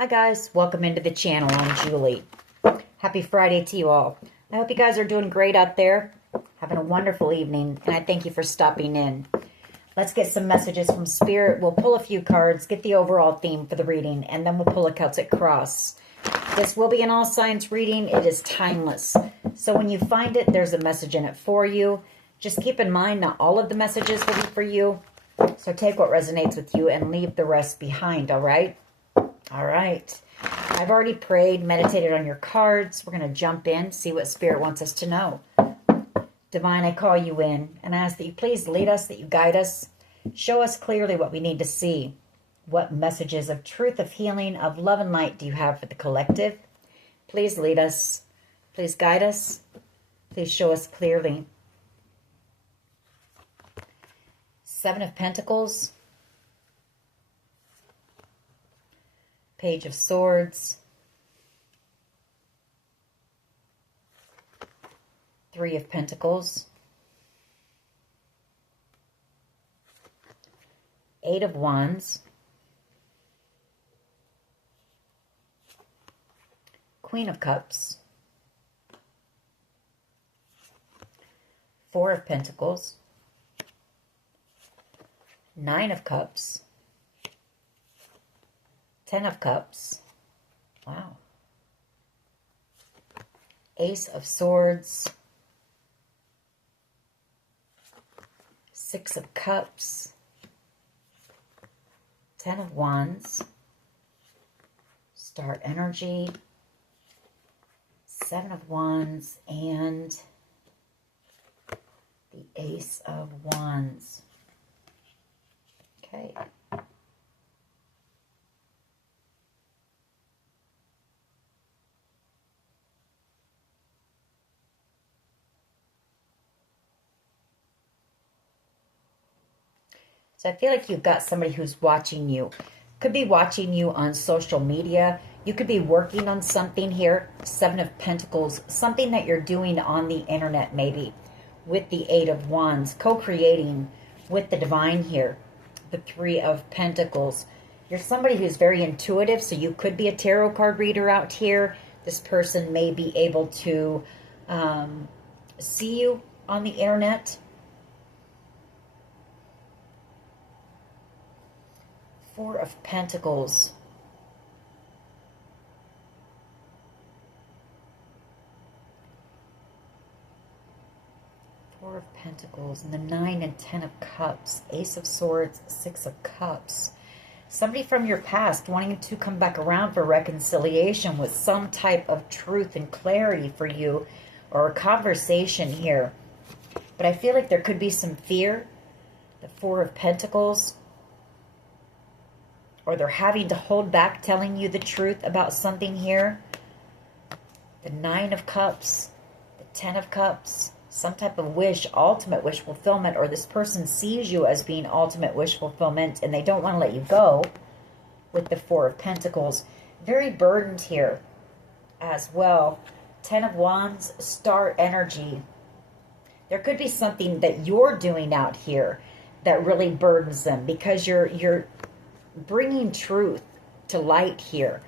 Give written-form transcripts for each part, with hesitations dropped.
Hi guys, welcome into the channel. I'm Julie. Happy Friday to you all. I hope you guys are doing great out there, having a wonderful evening, and I thank you for stopping in. Let's get some messages from Spirit. We'll pull a few cards, get the overall theme for the reading, and then we'll pull a Celtic cross. This will be an all signs reading. It is timeless. So when you find it, there's a message in it for you. Just keep in mind, not all of the messages will be for you. So take what resonates with you and leave the rest behind, all right? All right. I've already prayed, meditated on your cards. We're going to jump in, see what Spirit wants us to know. Divine, I call you in and ask that you please lead us, that you guide us. Show us clearly what we need to see. What messages of truth, of healing, of love and light do you have for the collective? Please lead us. Please guide us. Please show us clearly. Seven of Pentacles. Page of Swords. Three of Pentacles. Eight of Wands. Queen of Cups. Four of Pentacles. Nine of Cups. 10 of Cups. Wow. Ace of Swords. Six of Cups. 10 of Wands. Star Energy. Seven of Wands. And the Ace of Wands. Okay. So I feel like you've got somebody who's watching you. Could be watching you on social media. You could be working on something here. Seven of Pentacles. Something that you're doing on the internet maybe. With the Eight of Wands. Co-creating with the Divine here. The Three of Pentacles. You're somebody who's very intuitive. So you could be a tarot card reader out here. This person may be able to see you on the internet. Four of Pentacles. Four of Pentacles. And the Nine and 10 of Cups. Ace of Swords. Six of Cups. Somebody from your past wanting to come back around for reconciliation with some type of truth and clarity for you. Or a conversation here. But I feel like there could be some fear. The Four of Pentacles. Or they're having to hold back telling you the truth about something here. The Nine of Cups. The 10 of Cups. Some type of wish, ultimate wish fulfillment. Or this person sees you as being ultimate wish fulfillment. And they don't want to let you go. With the Four of Pentacles. Very burdened here as well. 10 of Wands. Star Energy. There could be something that you're doing out here that really burdens them. Because you're bringing truth to light here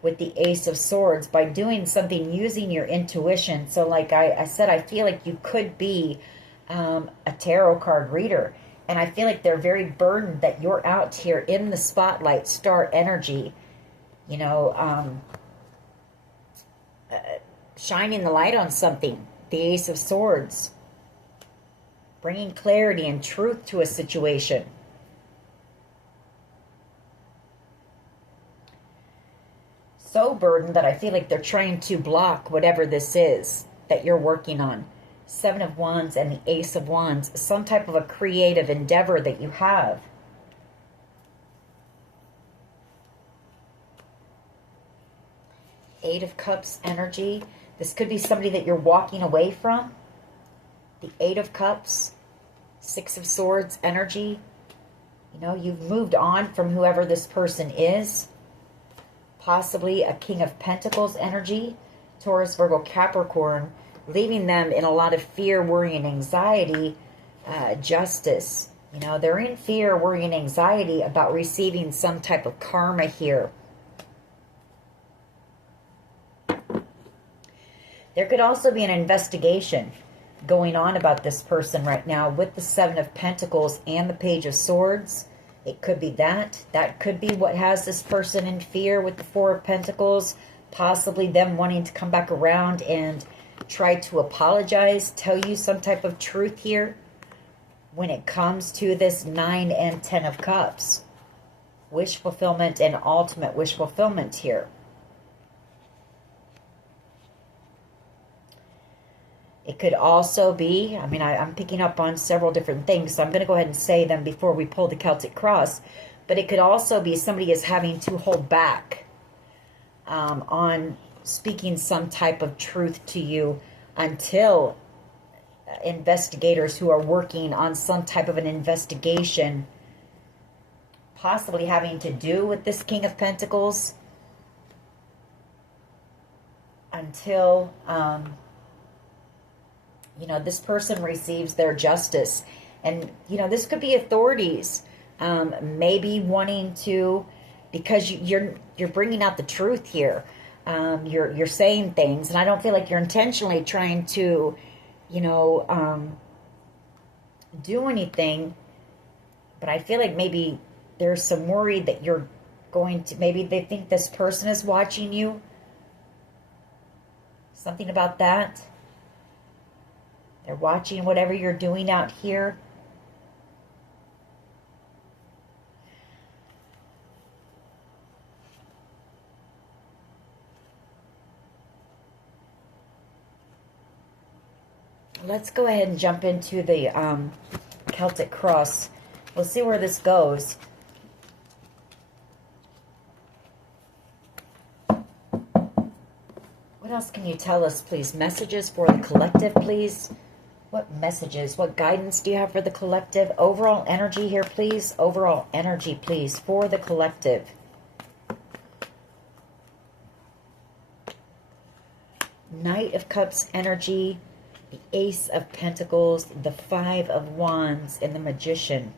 with the Ace of Swords by doing something using your intuition. So like I said, I feel like you could be a tarot card reader. And I feel like they're very burdened that you're out here in the spotlight, star energy, you know, shining the light on something. The Ace of Swords. Bringing clarity and truth to a situation. So burdened that I feel like they're trying to block whatever this is that you're working on. Seven of Wands and the Ace of Wands. Some type of a creative endeavor that you have. Eight of Cups energy. This could be somebody that you're walking away from. The Eight of Cups. Six of Swords energy. You know, you've moved on from whoever this person is. Possibly a King of Pentacles energy, Taurus, Virgo, Capricorn, leaving them in a lot of fear, worry, and anxiety. Justice, you know, they're in fear, worry, and anxiety about receiving some type of karma here. There could also be an investigation going on about this person right now with the Seven of Pentacles and the Page of Swords. It could be that. That could be what has this person in fear with the Four of Pentacles. Possibly them wanting to come back around and try to apologize, tell you some type of truth here when it comes to this 9 and 10 of Cups. Wish fulfillment and ultimate wish fulfillment here. It could also be, I mean, I'm picking up on several different things, so I'm going to go ahead and say them before we pull the Celtic Cross. But it could also be somebody is having to hold back on speaking some type of truth to you until investigators who are working on some type of an investigation, possibly having to do with this King of Pentacles, until you know, this person receives their justice. And, you know, this could be authorities maybe wanting to, because you're bringing out the truth here. You're saying things, and I don't feel like you're intentionally trying to, you know, do anything. But I feel like maybe there's some worry that you're going to, maybe they think this person is watching you. Something about that. They're watching whatever you're doing out here. Let's go ahead and jump into the Celtic Cross. We'll see where this goes. What else can you tell us, please? Messages for the collective, please. What messages, what guidance do you have for the collective? Overall energy here, please. Overall energy, please, for the collective. Knight of Cups energy, the Ace of Pentacles, the Five of Wands, and the Magician.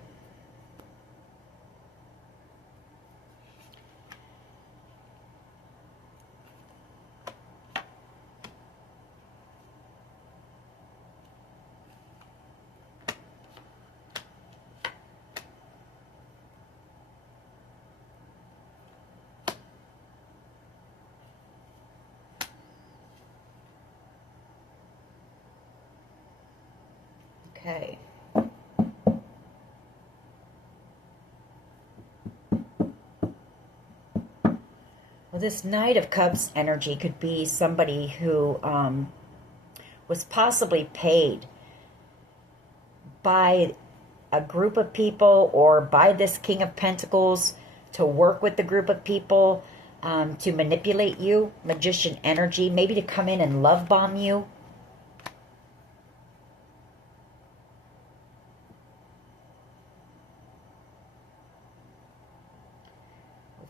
Okay. Well, this Knight of Cups energy could be somebody who was possibly paid by a group of people or by this King of Pentacles to work with the group of people to manipulate you. Magician energy, maybe to come in and love bomb you.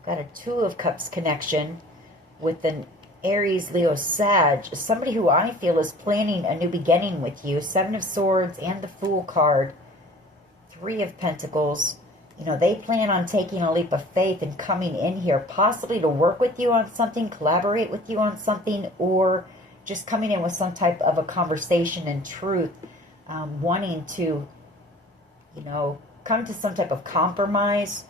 Got a Two of Cups connection with an Aries, Leo, Sag. Somebody who I feel is planning a new beginning with you. Seven of Swords and the Fool card. Three of Pentacles. You know, they plan on taking a leap of faith and coming in here, possibly to work with you on something, collaborate with you on something, or just coming in with some type of a conversation and truth, wanting to, you know, come to some type of compromise.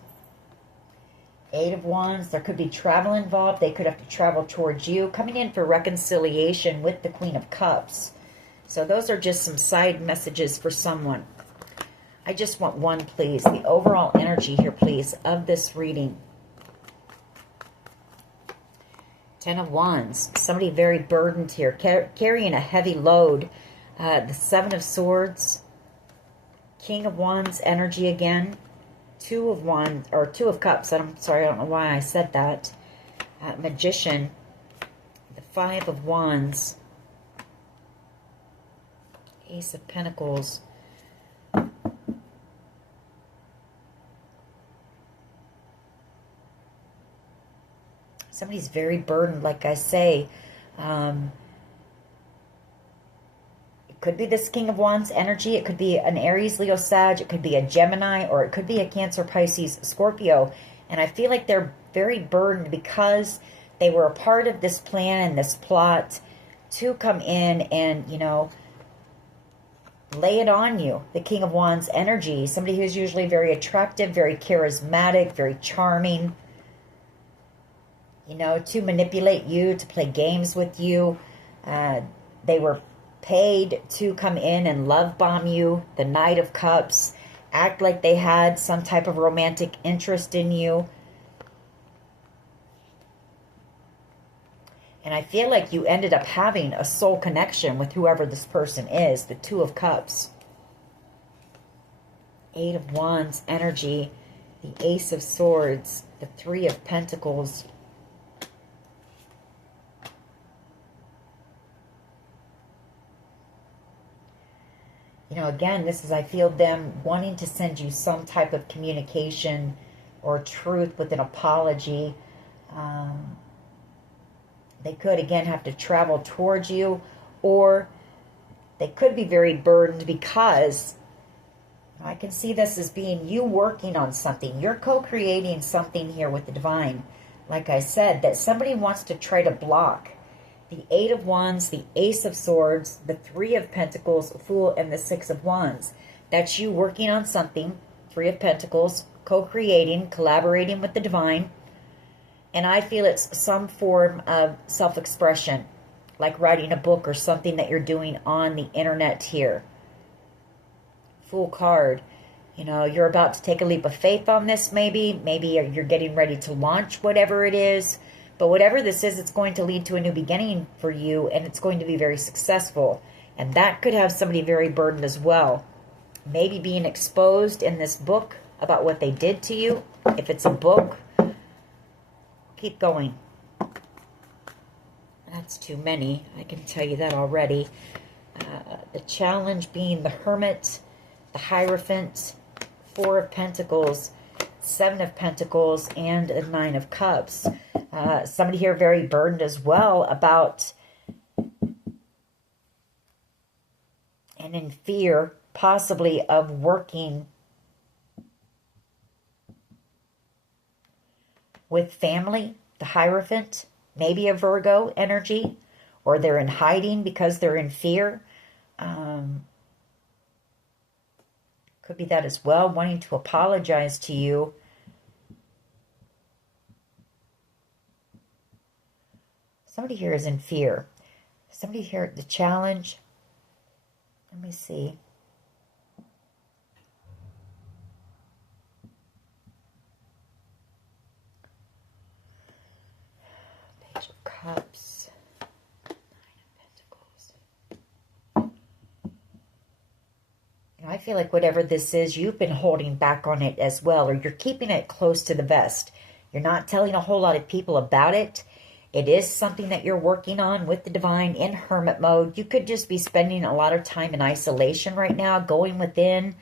Eight of Wands, there could be travel involved. They could have to travel towards you. Coming in for reconciliation with the Queen of Cups. So those are just some side messages for someone. I just want one, please. The overall energy here, please, of this reading. Ten of Wands. Somebody very burdened here, carrying a heavy load. The Seven of Swords. King of Wands energy again. Two of Wands, or Two of Cups. I'm sorry, I don't know why I said that. Magician. The Five of Wands. Ace of Pentacles. Somebody's very burdened, like I say. It could be this King of Wands energy. It could be an Aries, Leo, Sag. It could be a Gemini, or it could be a Cancer, Pisces, Scorpio. And I feel like they're very burdened because they were a part of this plan and this plot to come in and, you know, lay it on you. The King of Wands energy. Somebody who's usually very attractive, very charismatic, very charming. You know, to manipulate you, to play games with you. They were paid to come in and love bomb you. The Knight of Cups. Act like they had some type of romantic interest in you. And I feel like you ended up having a soul connection with whoever this person is. The Two of Cups. Eight of Wands energy. The Ace of Swords. The Three of Pentacles. You know, again, this is, I feel them wanting to send you some type of communication or truth with an apology. They could, again, have to travel towards you, or they could be very burdened because I can see this as being you working on something. You're co-creating something here with the divine. Like I said, that somebody wants to try to block. The Eight of Wands, the Ace of Swords, the Three of Pentacles, Fool, and the Six of Wands. That's you working on something. Three of Pentacles, co-creating, collaborating with the divine. And I feel it's some form of self-expression, like writing a book or something that you're doing on the internet here. Fool card. You know, you're about to take a leap of faith on this maybe. Maybe you're getting ready to launch whatever it is. But whatever this is, it's going to lead to a new beginning for you, and it's going to be very successful. And that could have somebody very burdened as well. Maybe being exposed in this book about what they did to you. If it's a book, keep going. That's too many. I can tell you that already. The challenge being the Hermit, the Hierophant, Four of Pentacles, Seven of Pentacles, and a Nine of Cups. Somebody here very burdened as well about and in fear possibly of working with family, the Hierophant, maybe a Virgo energy, or they're in hiding because they're in fear. Could be that as well, wanting to apologize to you. Somebody here is in fear. Somebody here, the challenge. Let me see. Page of Cups. Nine of Pentacles. I feel like whatever this is, you've been holding back on it as well, or you're keeping it close to the vest. You're not telling a whole lot of people about it. It is something that you're working on with the divine in hermit mode. You could just be spending a lot of time in isolation right now, going within,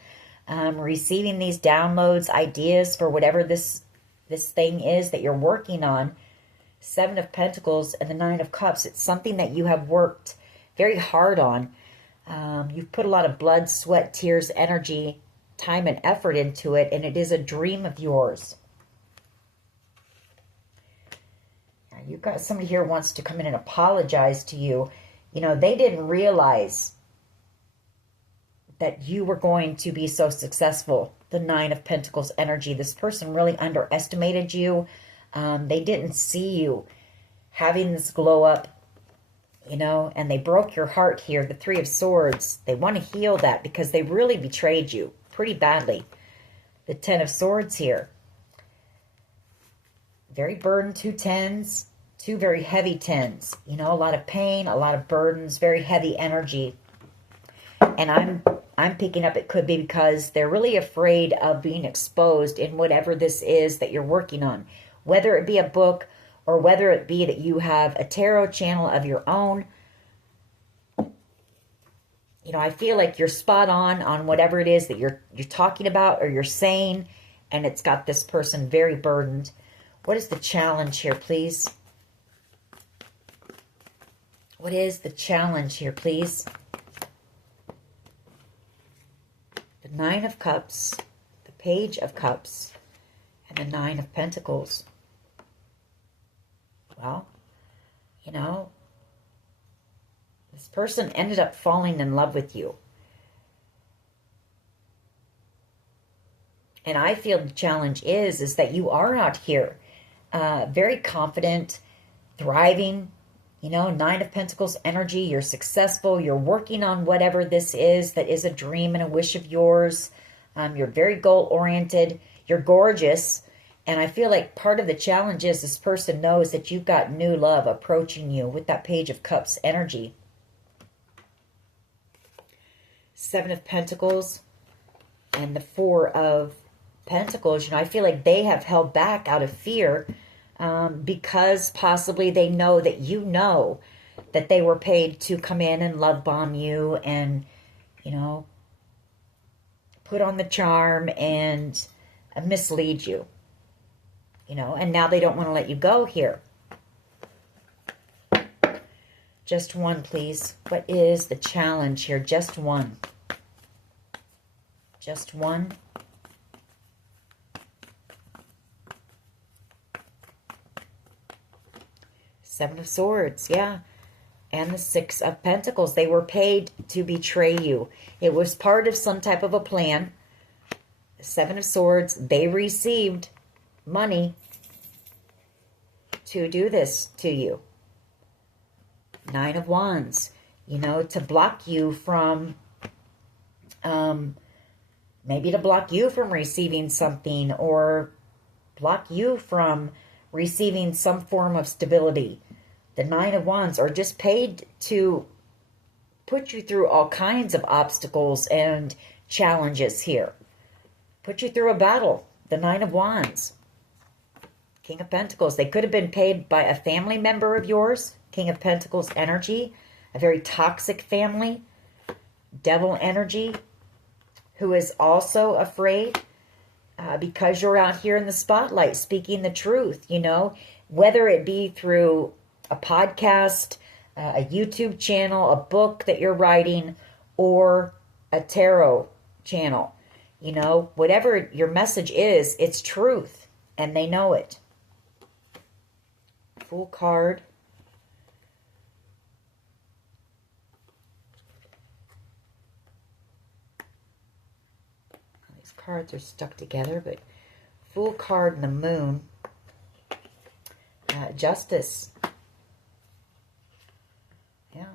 receiving these downloads, ideas for whatever this thing is that you're working on. Seven of Pentacles and the Nine of Cups. It's something that you have worked very hard on. You've put a lot of blood, sweat, tears, energy, time, and effort into it, and it is a dream of yours. You've got somebody here who wants to come in and apologize to you. You know, they didn't realize that you were going to be so successful. The Nine of Pentacles energy. This person really underestimated you. They didn't see you having this glow up, you know, and they broke your heart here. The Three of Swords. They want to heal that because they really betrayed you pretty badly. The Ten of Swords here. Very burdened, two tens. Two very heavy tens. You know, a lot of pain, a lot of burdens, very heavy energy. And I'm picking up it could be because they're really afraid of being exposed in whatever this is that you're working on. Whether it be a book or whether it be that you have a tarot channel of your own. You know, I feel like you're spot on whatever it is that you're talking about or you're saying. And it's got this person very burdened. What is the challenge here, please? What is the challenge here, please? The Nine of Cups, the Page of Cups, and the Nine of Pentacles. Well, you know, This person ended up falling in love with you. And I feel the challenge is that you are out here very confident, thriving, you know, Nine of Pentacles energy. You're successful. You're working on whatever this is that is a dream and a wish of yours. You're very goal-oriented. You're gorgeous. And I feel like part of the challenge is this person knows that you've got new love approaching you with that Page of Cups energy. Seven of Pentacles and the Four of Pentacles. You know, I feel like they have held back out of fear because possibly they know that you know that they were paid to come in and love bomb you and, you know, put on the charm and mislead you. You know, and now they don't want to let you go here. Just one, please. What is the challenge here? Just one. Just one. Seven of Swords, yeah. And the Six of Pentacles. They were paid to betray you. It was part of some type of a plan. Seven of Swords, they received money to do this to you. Nine of Wands, you know, to block you from, maybe to block you from receiving something or block you from receiving some form of stability. The Nine of Wands are just paid to put you through all kinds of obstacles and challenges here. Put you through a battle. The Nine of Wands. King of Pentacles. They could have been paid by a family member of yours. King of Pentacles energy. A very toxic family. Devil energy. Who is also afraid because you're out here in the spotlight speaking the truth, you know. Whether it be through a podcast, a YouTube channel, a book that you're writing, or a tarot channel. You know, whatever your message is, it's truth. And they know it. Fool card. These cards are stuck together, but Fool card and the Moon. Justice. Yeah.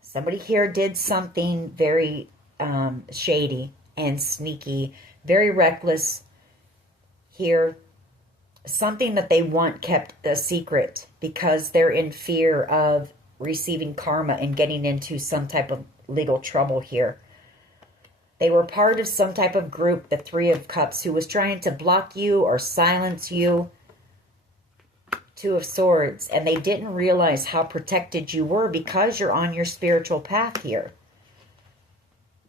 Somebody here did something very shady and sneaky, very reckless here. Something that they want kept a secret because they're in fear of receiving karma and getting into some type of legal trouble here. They were part of some type of group, the Three of Cups, who was trying to block you or silence you. Two of Swords, and they didn't realize how protected you were because you're on your spiritual path here.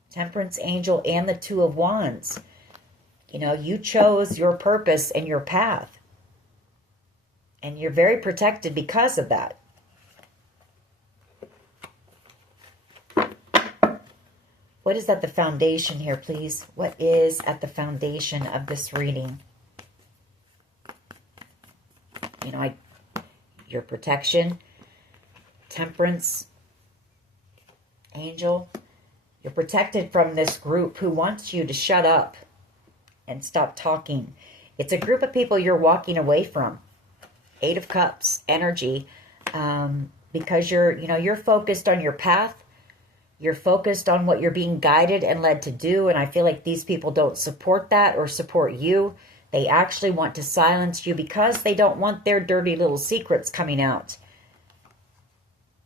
Temperance angel and the Two of Wands. You know, you chose your purpose and your path. And you're very protected because of that. What is at the foundation here, please? What is at the foundation of this reading? You know, your protection, temperance, angel. You're protected from this group who wants you to shut up and stop talking. It's a group of people you're walking away from. Eight of Cups energy, because you're focused on your path. You're focused on what you're being guided and led to do, and I feel like these people don't support that or support you. They actually want to silence you because they don't want their dirty little secrets coming out.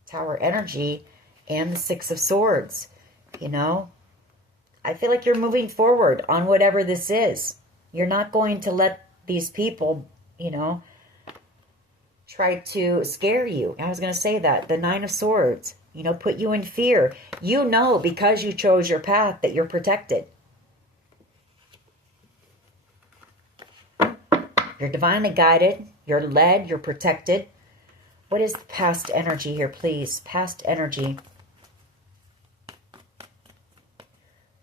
Tower energy and the Six of Swords. You know, I feel like you're moving forward on whatever this is. You're not going to let these people, you know, try to scare you. I was going to say that. The Nine of Swords, you know, put you in fear. You know, because you chose your path, that you're protected. You're divinely guided. You're led. You're protected. What is the past energy here, please? Past energy.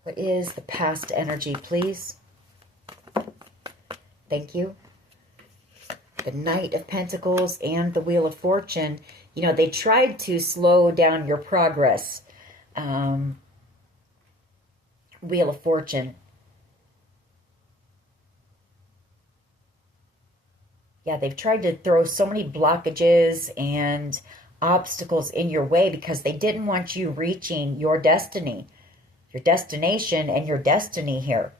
What is the past energy, please? Thank you. The Knight of Pentacles and the Wheel of Fortune. You know, they tried to slow down your progress. Wheel of Fortune. Yeah, they've tried to throw so many blockages and obstacles in your way because they didn't want you reaching your destiny, your destination, and your destiny here.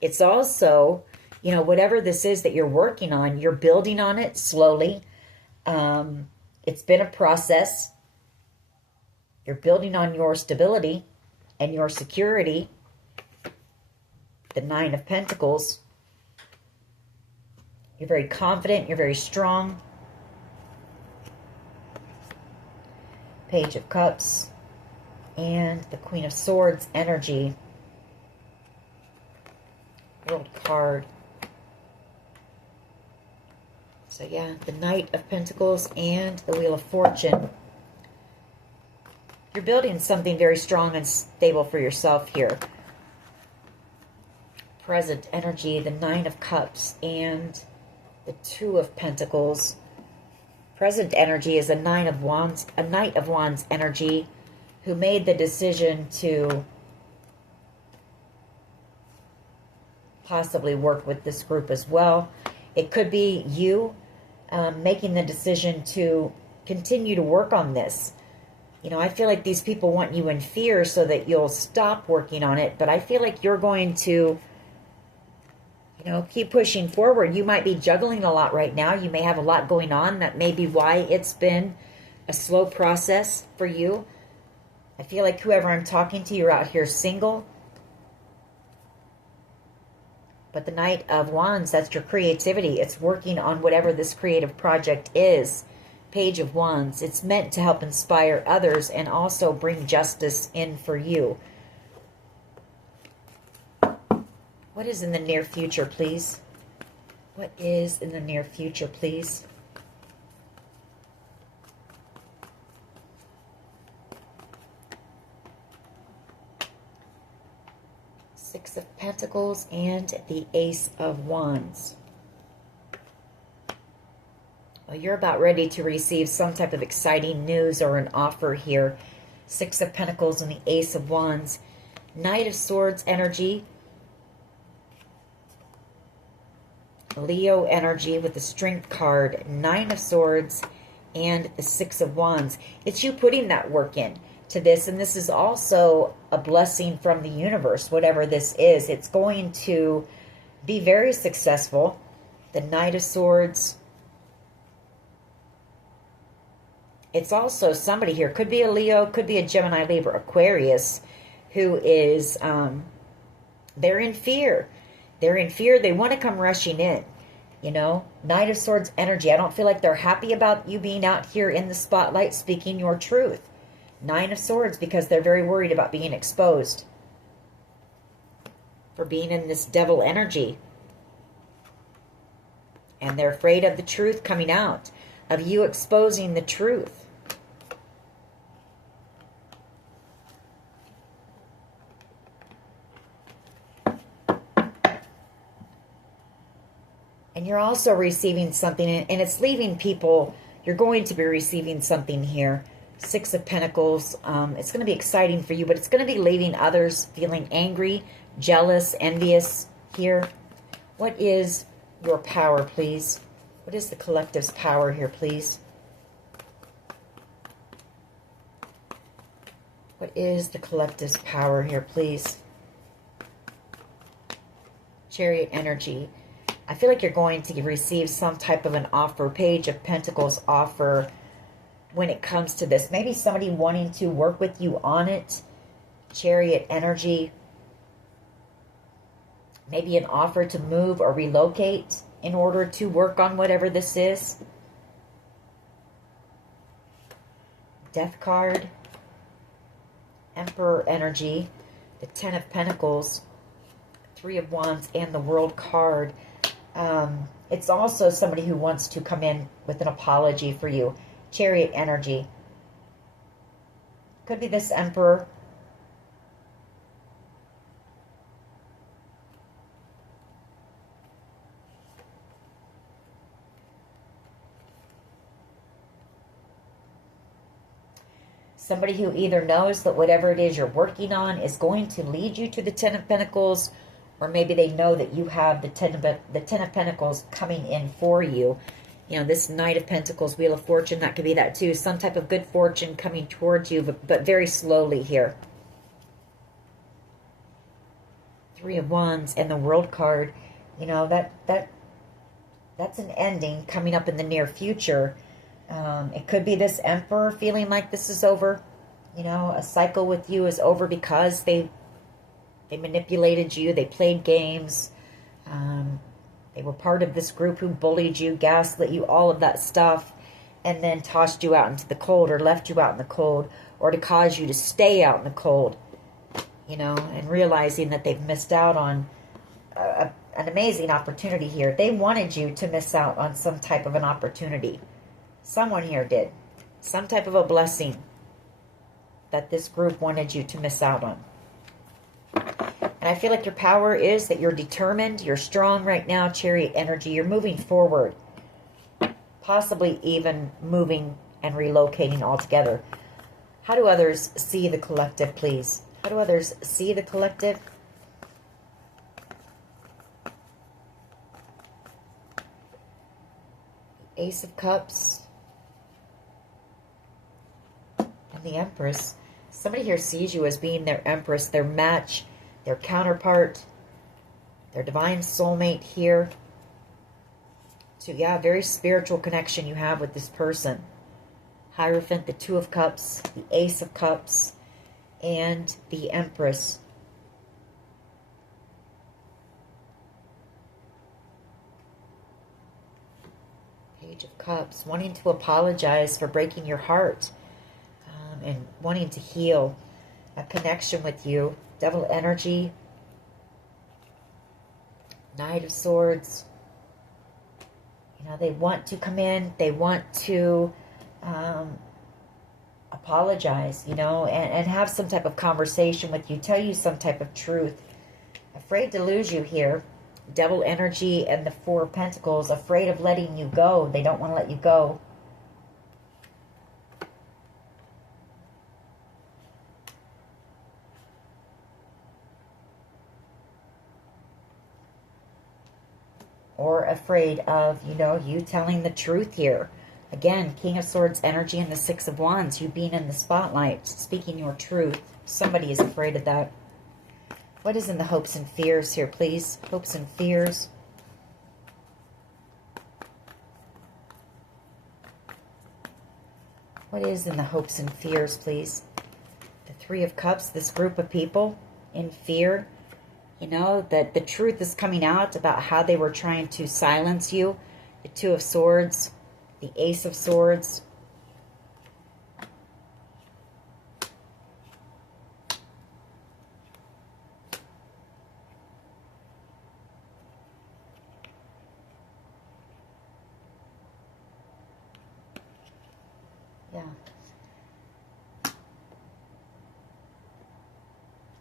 It's also, you know, whatever this is that you're working on, you're building on it slowly. It's been a process. You're building on your stability and your security. The Nine of Pentacles. You're very confident. You're very strong. Page of Cups. And the Queen of Swords energy. World card. So yeah, the Knight of Pentacles and the Wheel of Fortune. You're building something very strong and stable for yourself here. Present energy, the Nine of Cups and the Two of Pentacles. Present energy is a Knight of Wands energy who made the decision to possibly work with this group as well. It could be you making the decision to continue to work on this. You know, I feel like these people want you in fear so that you'll stop working on it, but I feel like you're going to, you know, keep pushing forward. You might be juggling a lot right now. You may have a lot going on. That may be why it's been a slow process for you. I feel like whoever I'm talking to, you're out here single. But the Knight of Wands, that's your creativity. It's working on whatever this creative project is. Page of Wands. It's meant to help inspire others and also bring justice in for you. What is in the near future, please? What is in the near future, please? Six of Pentacles and the Ace of Wands. Well, you're about ready to receive some type of exciting news or an offer here. Six of Pentacles and the Ace of Wands. Knight of Swords energy. Leo energy with the Strength card. Nine of Swords and the Six of Wands. It's you putting that work in to this, and this is also a blessing from the universe, whatever this is. It's going to be very successful. The Knight of Swords. It's also somebody here, could be a Leo, could be a Gemini, Libra, Aquarius, who is, they're in fear. They're in fear. They want to come rushing in, you know. Knight of Swords energy. I don't feel like they're happy about you being out here in the spotlight speaking your truth. Nine of Swords, because they're very worried about being exposed for being in this devil energy. And they're afraid of the truth coming out, of you exposing the truth. And you're also receiving something, and it's leaving people, you're going to be receiving something here. Six of Pentacles. It's going to be exciting for you, but it's going to be leaving others feeling angry, jealous, envious here. What is your power, please? What is the collective's power here, please? What is the collective's power here, please? Chariot energy. I feel like you're going to receive some type of an offer, Page of Pentacles offer when it comes to this. Maybe somebody wanting to work with you on it. Chariot energy. Maybe an offer to move or relocate in order to work on whatever this is. Death card. Emperor energy. The Ten of Pentacles. Three of Wands and the World card. It's also somebody who wants to come in with an apology for you. Chariot energy. Could be this Emperor. Somebody who either knows that whatever it is you're working on is going to lead you to the Ten of Pentacles, or maybe they know that you have the Ten of Pentacles coming in for you. You know, this Knight of Pentacles, Wheel of Fortune, that could be that too. Some type of good fortune coming towards you, but very slowly here. Three of Wands and the World card. You know, that's an ending coming up in the near future. It could be this Emperor feeling like this is over. You know, a cycle with you is over because they manipulated you. They played games. They were part of this group who bullied you, gaslit you, all of that stuff, and then tossed you out into the cold or left you out in the cold, or to cause you to stay out in the cold, you know, and realizing that they've missed out on an amazing opportunity here. They wanted you to miss out on some type of an opportunity. Someone here did. Some type of a blessing that this group wanted you to miss out on. And I feel like your power is that you're determined, you're strong right now, Chariot energy. You're moving forward, possibly even moving and relocating altogether. How do others see the collective, please? How do others see the collective? Ace of Cups and the Empress. Somebody here sees you as being their Empress, their match, their counterpart, their divine soulmate here. So yeah, very spiritual connection you have with this person. Hierophant, the Two of Cups, the Ace of Cups, and the Empress. Page of Cups, wanting to apologize for breaking your heart, and wanting to heal a connection with you. Devil energy. Knight of Swords. You know, they want to come in. They want to apologize, you know, and have some type of conversation with you. Tell you some type of truth. Afraid to lose you here. Devil energy and the Four of Pentacles. Afraid of letting you go. They don't want to let you go. Or afraid of, you know, you telling the truth here. Again, King of Swords energy and the Six of Wands. You being in the spotlight, speaking your truth. Somebody is afraid of that. What is in the hopes and fears here, please? Hopes and fears. What is in the hopes and fears, please? The Three of Cups, this group of people in fear. You know, that the truth is coming out about how they were trying to silence you. The Two of Swords, the Ace of Swords. Yeah.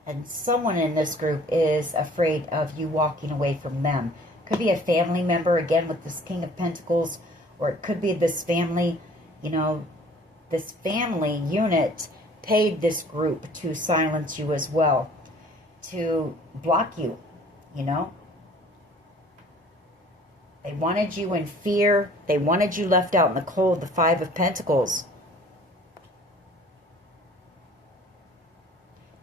And someone in this group is afraid of you walking away from them. Could be a family member, again, with this King of Pentacles. Or it could be this family, you know, this family unit paid this group to silence you as well. To block you, you know. They wanted you in fear. They wanted you left out in the cold, the Five of Pentacles.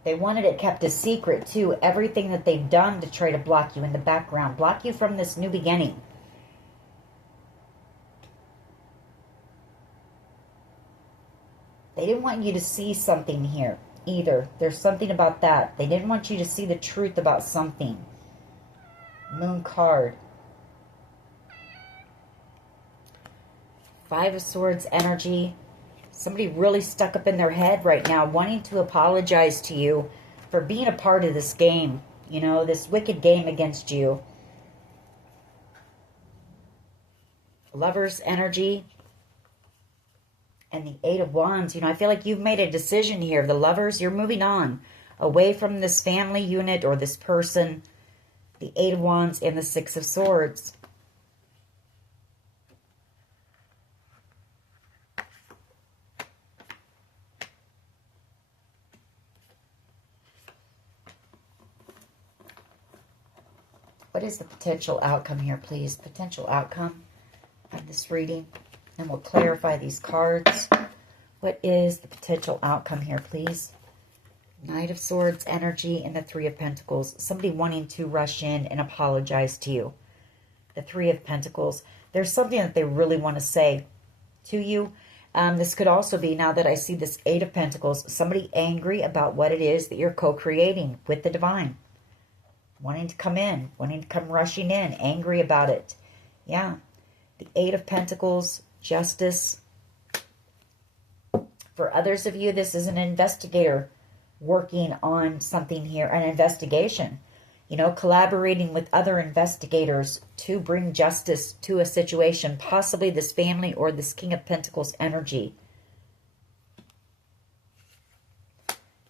They wanted it kept a secret, too. Everything that they've done to try to block you in the background. Block you from this new beginning. They didn't want you to see something here, either. There's something about that. They didn't want you to see the truth about something. Moon card. Five of Swords energy. Somebody really stuck up in their head right now, wanting to apologize to you for being a part of this game. You know, this wicked game against you. Lovers energy. And the Eight of Wands. You know, I feel like you've made a decision here. The Lovers, you're moving on. Away from this family unit or this person. The Eight of Wands and the Six of Swords. What is the potential outcome here, please? Potential outcome of this reading. And we'll clarify these cards. What is the potential outcome here, please? Knight of Swords energy and the Three of Pentacles. Somebody wanting to rush in and apologize to you. The Three of Pentacles. There's something that they really want to say to you. This could also be, now that I see this Eight of Pentacles, somebody angry about what it is that you're co-creating with the divine. Wanting to come in, wanting to come rushing in, angry about it. Yeah. The Eight of Pentacles, Justice. For others of you, this is an investigator working on something here, an investigation. You know, collaborating with other investigators to bring justice to a situation, possibly this family or this King of Pentacles energy.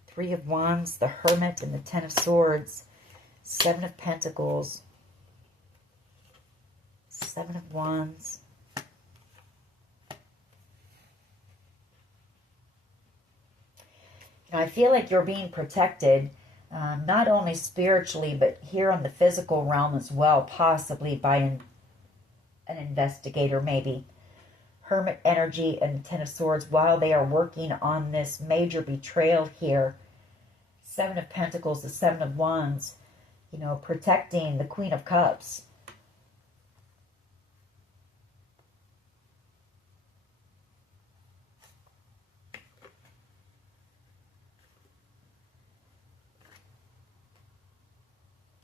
Three of Wands, the Hermit, and the Ten of Swords. Seven of Pentacles. Seven of Wands. You know, I feel like you're being protected, not only spiritually, but here on the physical realm as well, possibly by an investigator, maybe. Hermit energy and Ten of Swords, while they are working on this major betrayal here. Seven of Pentacles, the Seven of Wands, you know, protecting the Queen of Cups.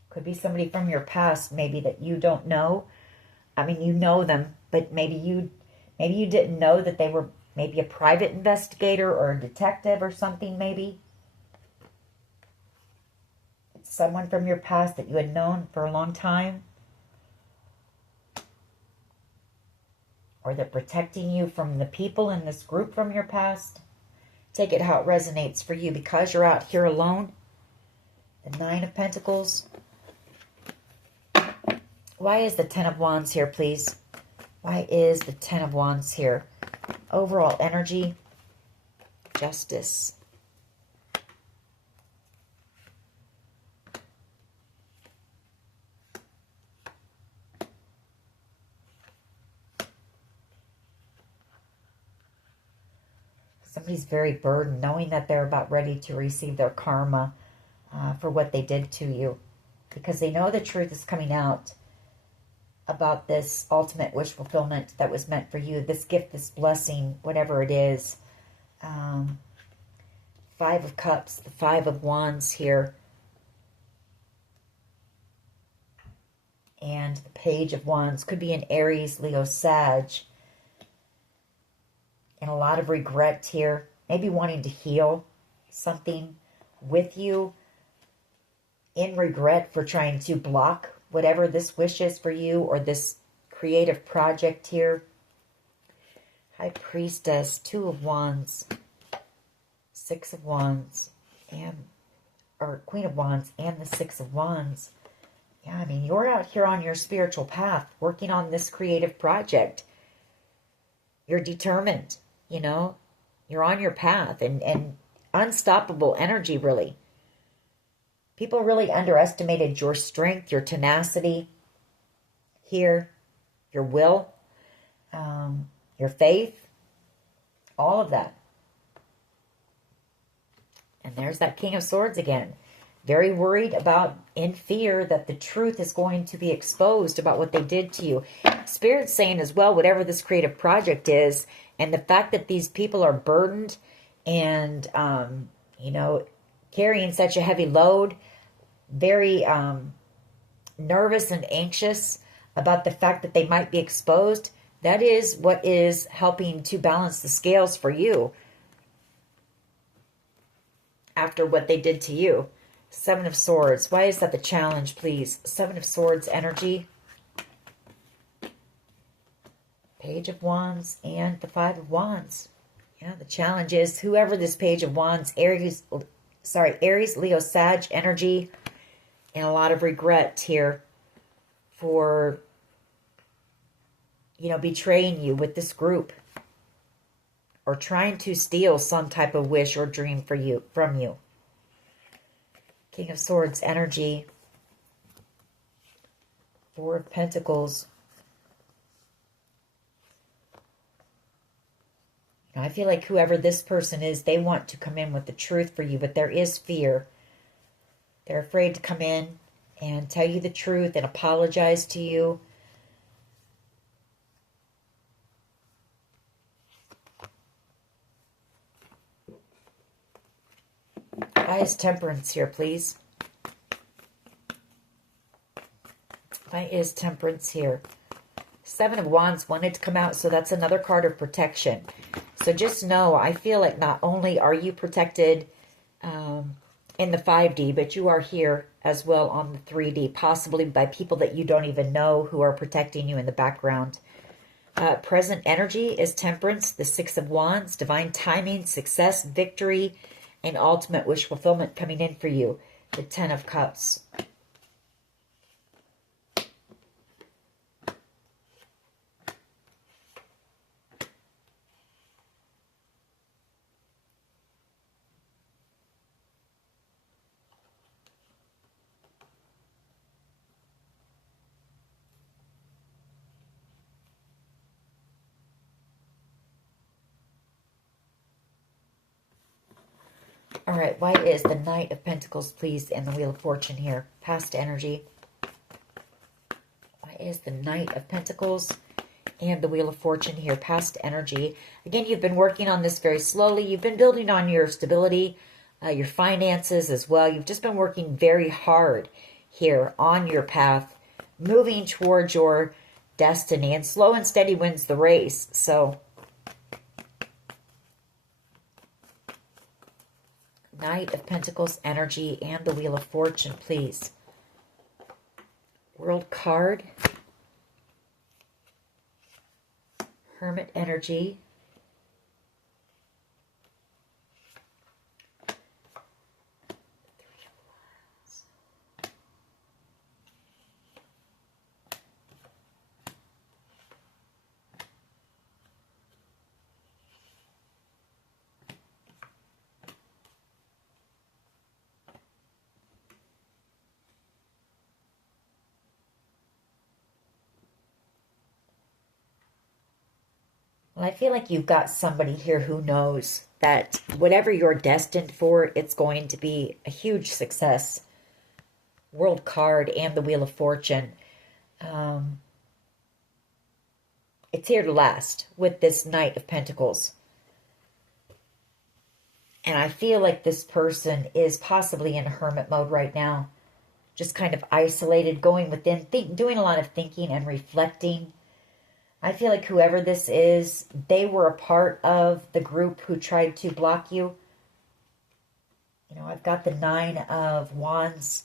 Could be somebody from your past, maybe, that you don't know. I mean, you know them, but maybe you didn't know that they were maybe a private investigator or a detective or something, maybe. It's someone from your past that you had known for a long time. Or they're protecting you from the people in this group from your past. Take it how it resonates for you, because you're out here alone. The Nine of Pentacles. Why is the Ten of Wands here, please? Why is the Ten of Wands here? Overall energy. Justice. Somebody's very burdened, knowing that they're about ready to receive their karma for what they did to you. Because they know the truth is coming out about this ultimate wish fulfillment that was meant for you. This gift, this blessing, whatever it is. Five of Cups, the Five of Wands here. And the Page of Wands. Could be an Aries, Leo, Sag. And a lot of regret here. Maybe wanting to heal something with you. In regret for trying to block whatever this wish is for you, or this creative project here. High Priestess, Two of Wands, Six of Wands, or Queen of Wands, and the Six of Wands. Yeah, I mean, you're out here on your spiritual path, working on this creative project. You're determined, you know. You're on your path, and unstoppable energy, really. People really underestimated your strength, your tenacity here, your will, your faith, all of that. And there's that King of Swords again. Very worried about, in fear, that the truth is going to be exposed about what they did to you. Spirit's saying as well, whatever this creative project is, and the fact that these people are burdened and, you know, carrying such a heavy load, very nervous and anxious about the fact that they might be exposed. That is what is helping to balance the scales for you after what they did to you. Seven of Swords. Why is that the challenge, please? Seven of Swords energy. Page of Wands and the Five of Wands. Yeah, the challenge is whoever this Page of Wands, Aries, Leo, Sag energy, and a lot of regret here for, you know, betraying you with this group, or trying to steal some type of wish or dream from you. King of Swords energy. Four of Pentacles. I feel like whoever this person is, they want to come in with the truth for you, but there is fear. They're afraid to come in and tell you the truth and apologize to you. Why is Temperance here, please? Why is Temperance here? Seven of Wands wanted to come out, so that's another card of protection. So just know, I feel like not only are you protected in the 5D, but you are here as well on the 3D, possibly by people that you don't even know who are protecting you in the background. Present energy is Temperance, the Six of Wands, divine timing, success, victory, and ultimate wish fulfillment coming in for you. The Ten of Cups. All right, why is the Knight of Pentacles, please, and the Wheel of Fortune here? Past energy. Why is the Knight of Pentacles and the Wheel of Fortune here? Past energy. Again, you've been working on this very slowly. You've been building on your stability, your finances as well. You've just been working very hard here on your path, moving towards your destiny. And slow and steady wins the race. So Knight of Pentacles energy and the Wheel of Fortune, please. World card. Hermit energy. Well, I feel like you've got somebody here who knows that whatever you're destined for, it's going to be a huge success. World card and the Wheel of Fortune. It's here to last with this Knight of Pentacles. And I feel like this person is possibly in hermit mode right now. Just kind of isolated, going within, doing a lot of thinking and reflecting. I feel like whoever this is, they were a part of the group who tried to block you. You know, I've got the Nine of Wands,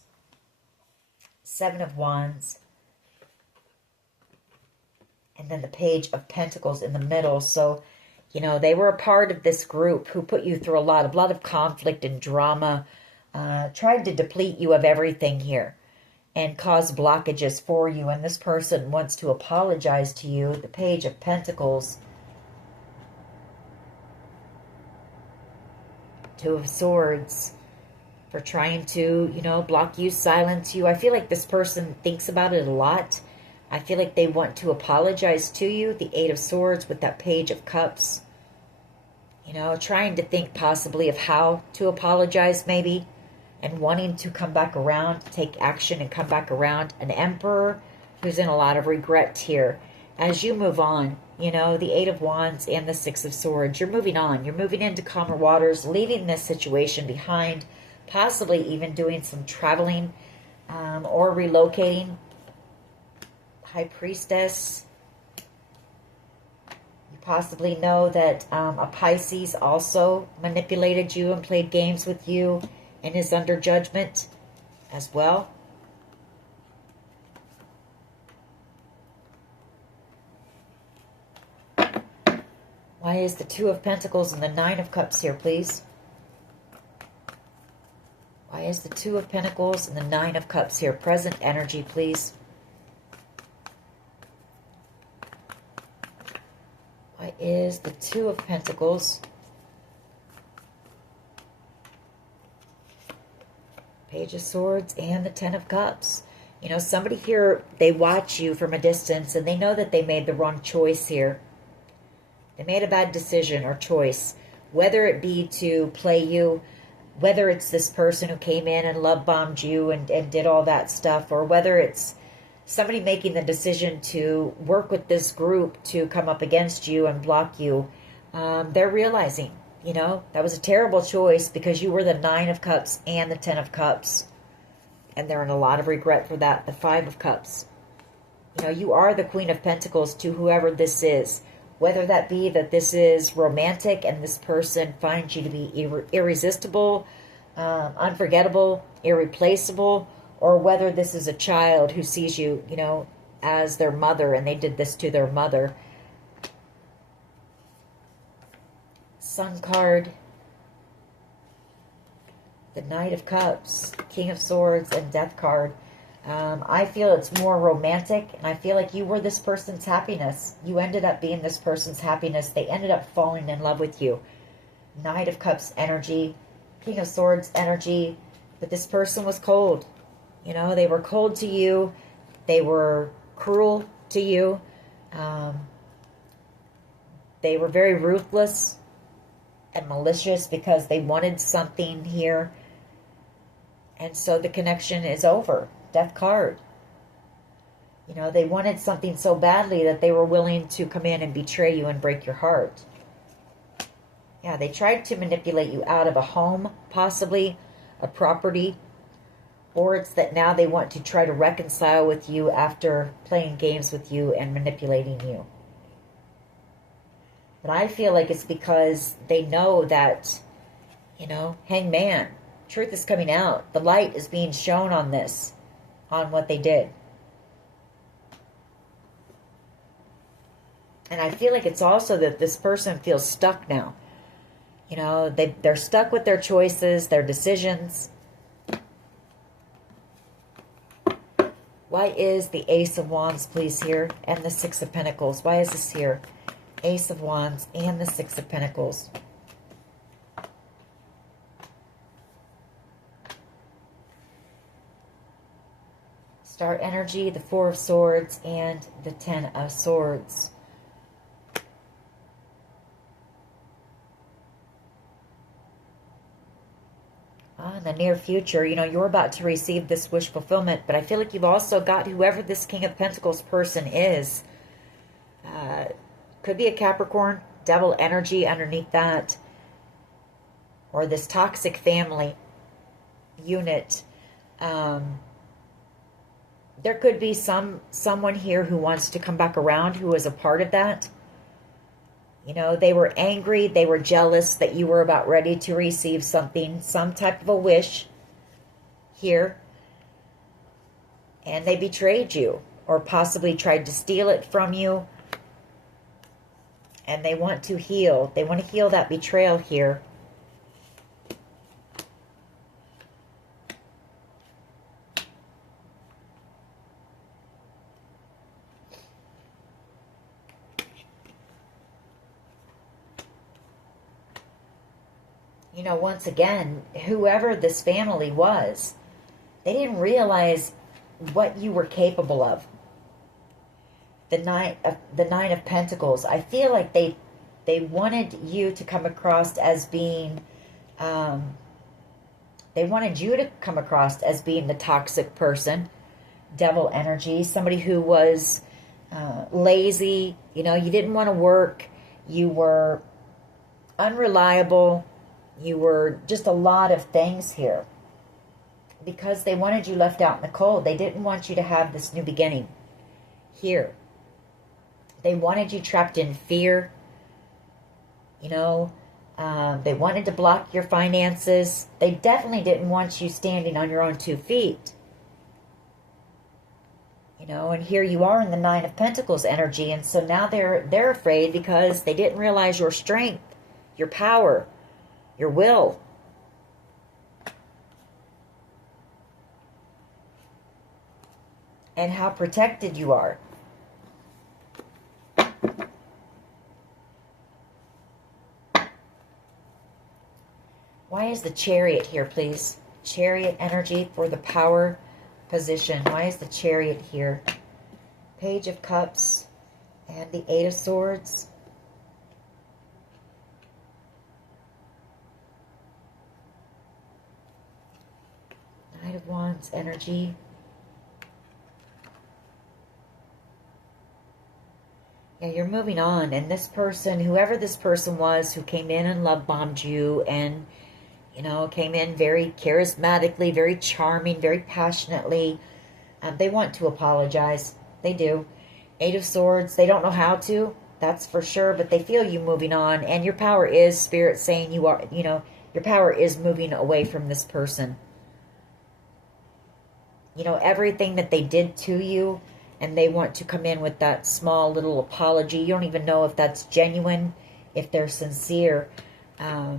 Seven of Wands, and then the Page of Pentacles in the middle. So, you know, they were a part of this group who put you through a lot of conflict and drama, tried to deplete you of everything here and cause blockages for you. And this person wants to apologize to you. The Page of Pentacles. Two of Swords. For trying to, you know, block you, silence you. I feel like this person thinks about it a lot. I feel like they want to apologize to you. The Eight of Swords with that Page of Cups. You know, trying to think possibly of how to apologize maybe. And wanting to come back around, take action and come back around. An Emperor who's in a lot of regret here. As you move on, you know, the Eight of Wands and the Six of Swords. You're moving on. You're moving into calmer waters, leaving this situation behind. Possibly even doing some traveling or relocating. High Priestess. You possibly know that a Pisces also manipulated you and played games with you and is under judgment as well. Why is the Two of Pentacles and the Nine of Cups here, please? Why is the Two of Pentacles and the Nine of Cups here? Present energy, please. Why is the Two of Pentacles, Page of Swords, and the Ten of Cups? You know, somebody here, they watch you from a distance and they know that they made the wrong choice here. They made a bad decision or choice, whether it be to play you, whether it's this person who came in and love bombed you and did all that stuff, or whether it's somebody making the decision to work with this group to come up against you and block you. They're realizing, you know, that was a terrible choice because you were the 9 of Cups and the 10 of Cups. And they're in a lot of regret for that. The 5 of Cups. You know, you are the Queen of Pentacles to whoever this is. Whether that be that this is romantic and this person finds you to be irresistible, unforgettable, irreplaceable, or whether this is a child who sees you, you know, as their mother and they did this to their mother. Sun card. The Knight of Cups, King of Swords, and Death card. I feel it's more romantic, and I feel like you were this person's happiness. You ended up being this person's happiness. They ended up falling in love with you. Knight of Cups energy, King of Swords energy, but this person was cold. You know, they were cold to you. They were cruel to you. They were very ruthless and malicious because they wanted something here. And so the connection is over. Death card. You know, they wanted something so badly that they were willing to come in and betray you and break your heart. Yeah, they tried to manipulate you out of a home, possibly a property, or it's that now they want to try to reconcile with you after playing games with you and manipulating you. But I feel like it's because they know that, you know, hangman, truth is coming out. The light is being shown on this, on what they did. And I feel like it's also that this person feels stuck now. You know, they're stuck with their choices, their decisions. Why is the Ace of Wands, please, here? And the Six of Pentacles. Why is this here? Ace of Wands and the Six of Pentacles. Star energy, the Four of Swords, and the 10 of Swords. In the near future, you know, you're about to receive this wish fulfillment, but I feel like you've also got whoever this King of Pentacles person is. Could be a Capricorn, devil energy underneath that, or this toxic family unit. There could be someone here who wants to come back around who is a part of that. You know, they were angry, they were jealous that you were about ready to receive something, some type of a wish here. And they betrayed you or possibly tried to steal it from you. And they want to heal. They want to heal that betrayal here. You know, once again, whoever this family was, they didn't realize what you were capable of. The Nine of Pentacles. I feel like they wanted you to come across as being, they wanted you to come across as being the toxic person, devil energy, somebody who was lazy. You know, you didn't want to work. You were unreliable. You were just a lot of things here. Because they wanted you left out in the cold. They didn't want you to have this new beginning here. They wanted you trapped in fear. You know, they wanted to block your finances. They definitely didn't want you standing on your own 2 feet. You know, and here you are in the Nine of Pentacles energy. And so now they're afraid because they didn't realize your strength, your power, your will. And how protected you are. Why is the Chariot here, please? Chariot energy for the power position. Why is the Chariot here? Page of Cups and the Eight of Swords. Knight of Wands energy. Yeah, you're moving on, and this person, whoever this person was who came in and love bombed you and, you know, came in very charismatically, very charming, very passionately, they want to apologize. They do. Eight of Swords, they don't know how to, that's for sure, but they feel you moving on, and your power is Spirit saying you are, you know, your power is moving away from this person. You know, everything that they did to you, and they want to come in with that small little apology. You don't even know if that's genuine, if they're sincere. Yeah,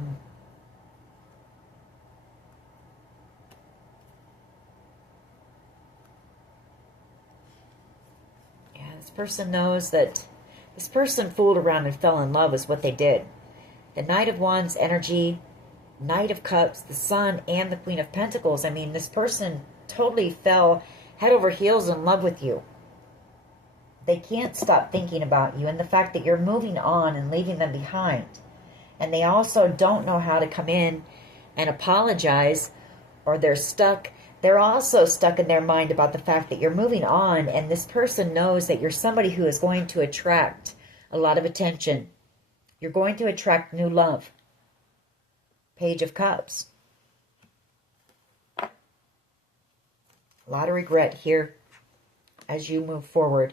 this person knows that this person fooled around and fell in love is what they did. The Knight of Wands energy, Knight of Cups, the Sun, and the Queen of Pentacles. I mean, this person totally fell head over heels in love with you. They can't stop thinking about you and the fact that you're moving on and leaving them behind. And they also don't know how to come in and apologize, or they're stuck. They're also stuck in their mind about the fact that you're moving on, and this person knows that you're somebody who is going to attract a lot of attention. You're going to attract new love. Page of Cups. A lot of regret here as you move forward.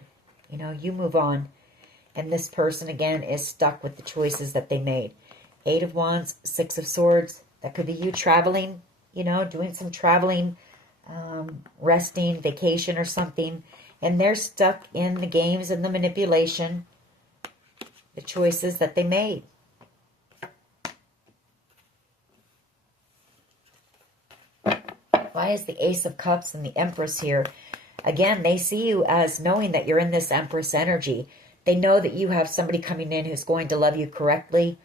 You know, you move on. And this person, again, is stuck with the choices that they made. Eight of Wands, Six of Swords. That could be you traveling, you know, doing some traveling, resting, vacation or something. And they're stuck in the games and the manipulation, the choices that they made. Why is the Ace of Cups and the Empress here? Again, they see you as knowing that you're in this Empress energy. They know that you have somebody coming in who's going to love you correctly.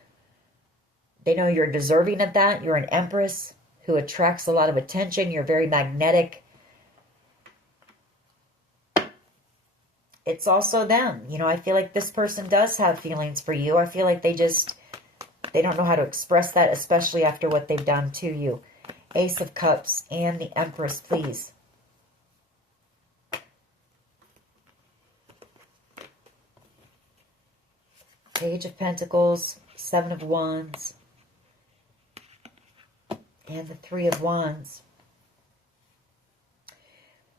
They know you're deserving of that. You're an Empress who attracts a lot of attention. You're very magnetic. It's also them. You know, I feel like this person does have feelings for you. I feel like they don't know how to express that, especially after what they've done to you. Ace of Cups and the Empress, please. Page of Pentacles, Seven of Wands, and the Three of Wands.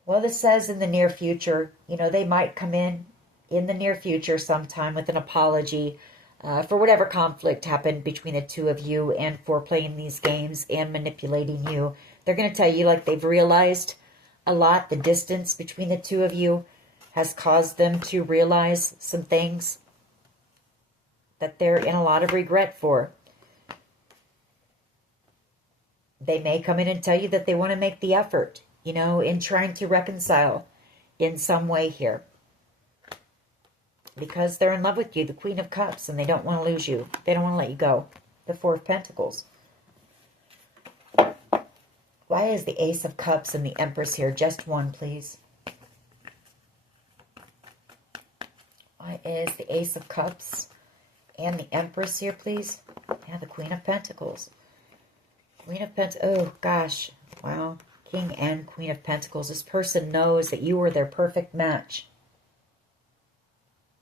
Well, this says in the near future, you know, they might come in the near future sometime with an apology for whatever conflict happened between the two of you and for playing these games and manipulating you. They're going to tell you like they've realized a lot. The distance between the two of you has caused them to realize some things that they're in a lot of regret for. They may come in and tell you that they want to make the effort, you know, in trying to reconcile in some way here. Because they're in love with you, the Queen of Cups, and they don't want to lose you. They don't want to let you go. The Four of Pentacles. Why is the Ace of Cups and the Empress here? Just one, please. Why is the Ace of Cups and the Empress here, please? Yeah, the Queen of Pentacles. Queen of Pentacles. Oh, gosh. Wow. King and Queen of Pentacles. This person knows that you are their perfect match.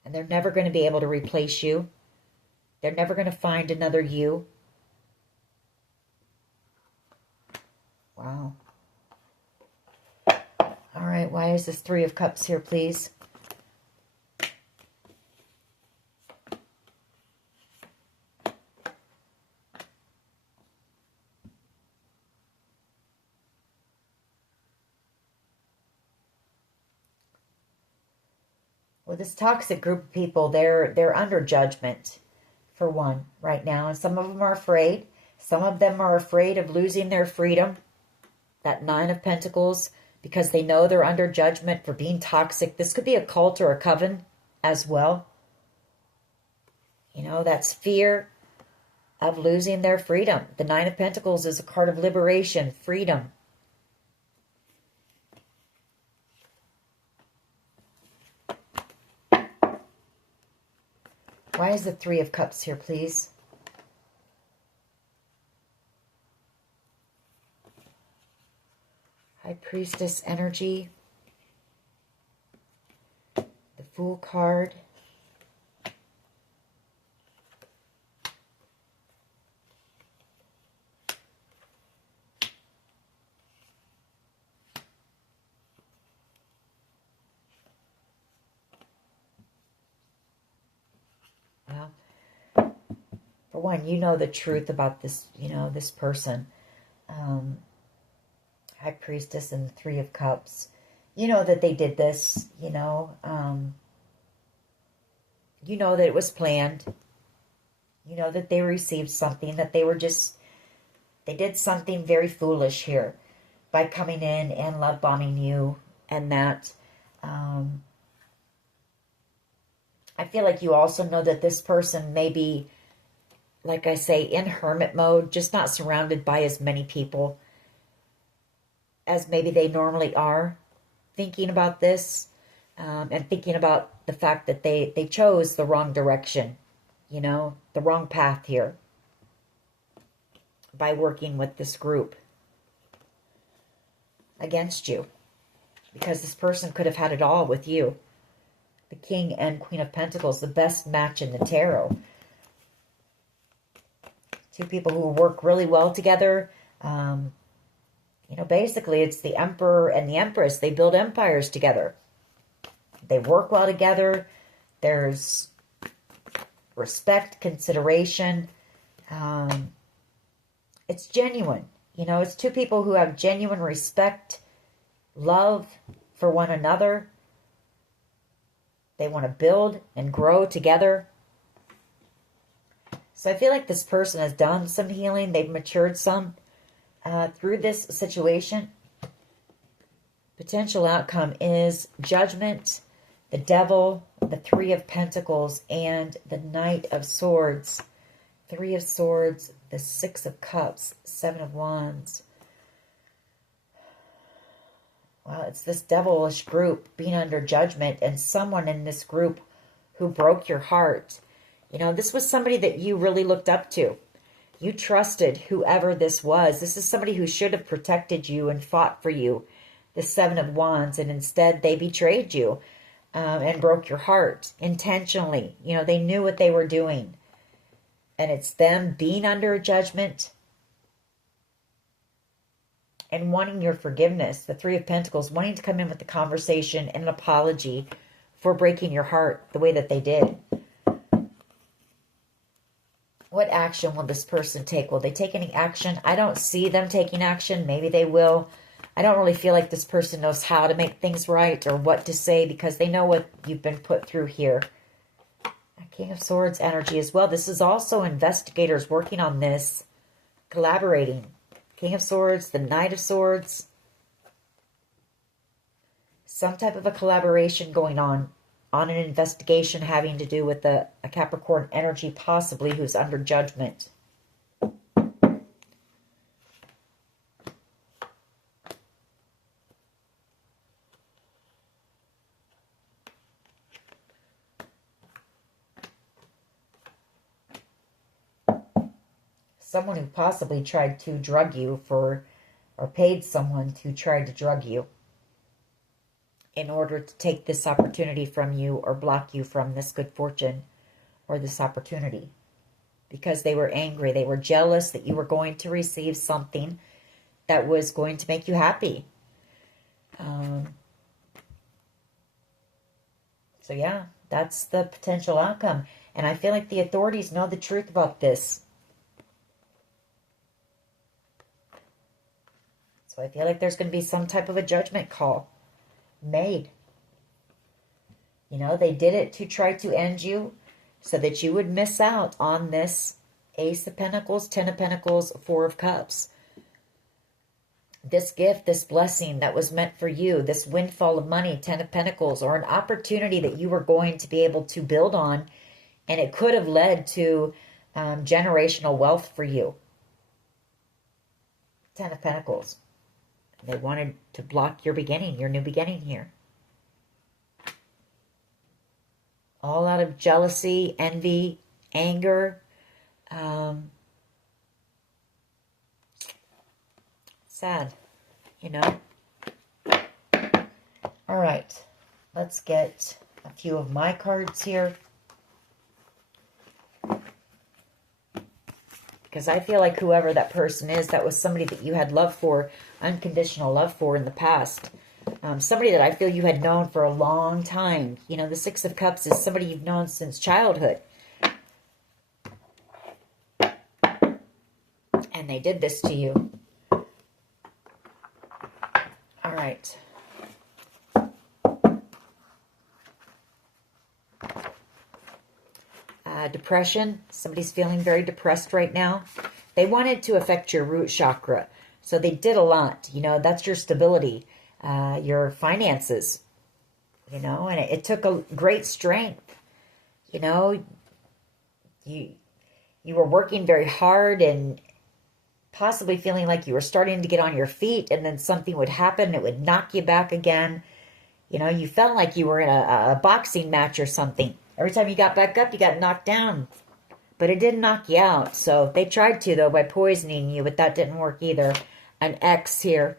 And they're never going to be able to replace you. They're never going to find another you. Wow. All right, why is this Three of Cups here, please? Well, this toxic group of people, they're under judgment, for one, right now. And some of them are afraid. Some of them are afraid of losing their freedom. That Nine of Pentacles, because they know they're under judgment for being toxic. This could be a cult or a coven as well. You know, that's fear of losing their freedom. The Nine of Pentacles is a card of liberation, freedom. Why is the Three of Cups here, please? High Priestess energy. The Fool card. Well, for one, you know the truth about this, this person. High Priestess and the Three of Cups. You know that they did this, you know that it was planned. You know that they received something, that they did something very foolish here by coming in and love bombing you, and that I feel like you also know that this person may be, like I say, in hermit mode, just not surrounded by as many people as maybe they normally are, thinking about this, and thinking about the fact that they chose the wrong direction, the wrong path here by working with this group against you, because this person could have had it all with you. The King and Queen of Pentacles, the best match in the tarot. Two people who work really well together. Basically it's the Emperor and the Empress. They build empires together. They work well together. There's respect, consideration. It's genuine. It's two people who have genuine respect, love for one another. They want to build and grow together. So I feel like this person has done some healing. They've matured some through this situation. Potential outcome is Judgment, the Devil, the Three of Pentacles, and the Knight of Swords. Three of Swords, the Six of Cups, Seven of Wands. Well, it's this devilish group being under judgment, and someone in this group who broke your heart. This was somebody that you really looked up to. You trusted whoever this was. This is somebody who should have protected you and fought for you. The Seven of Wands, and instead they betrayed you and broke your heart intentionally. They knew what they were doing. And it's them being under a judgment and wanting your forgiveness. The Three of Pentacles, wanting to come in with the conversation and an apology for breaking your heart the way that they did. What action will this person take? Will they take any action? I don't see them taking action. Maybe they will. I don't really feel like this person knows how to make things right or what to say, because they know what you've been put through here. King of Swords energy as well. This is also investigators working on this, collaborating. King of Swords, the Knight of Swords. Some type of a collaboration going on an investigation having to do with a Capricorn energy, possibly, who's under judgment. Someone who possibly tried to drug you or paid someone to try to drug you in order to take this opportunity from you or block you from this good fortune or this opportunity. Because they were angry. They were jealous that you were going to receive something that was going to make you happy. So yeah, that's the potential outcome. And I feel like the authorities know the truth about this. So I feel like there's going to be some type of a judgment call made. They did it to try to end you so that you would miss out on this Ace of Pentacles, Ten of Pentacles, Four of Cups. This gift, this blessing that was meant for you, this windfall of money, Ten of Pentacles, or an opportunity that you were going to be able to build on, and it could have led to generational wealth for you. Ten of Pentacles. They wanted to block your beginning, your new beginning here. all out of jealousy, envy, anger. Sad, you know. All right, let's get a few of my cards here. Because I feel like whoever that person is, that was somebody that you had love for, unconditional love for in the past. Somebody that I feel you had known for a long time. You know, the Six of Cups is somebody you've known since childhood. And they did this to you. All right. Depression. Somebody's feeling very depressed right now. They wanted to affect your root chakra. So they did a lot. You know, that's your stability, your finances. You know, and it took a great strength. You know, you were working very hard and possibly feeling like you were starting to get on your feet, and then something would happen. It would knock you back again. You know, you felt like you were in a boxing match or something. Every time you got back up, you got knocked down. But it didn't knock you out. So they tried to, though, by poisoning you, but that didn't work either. An ex here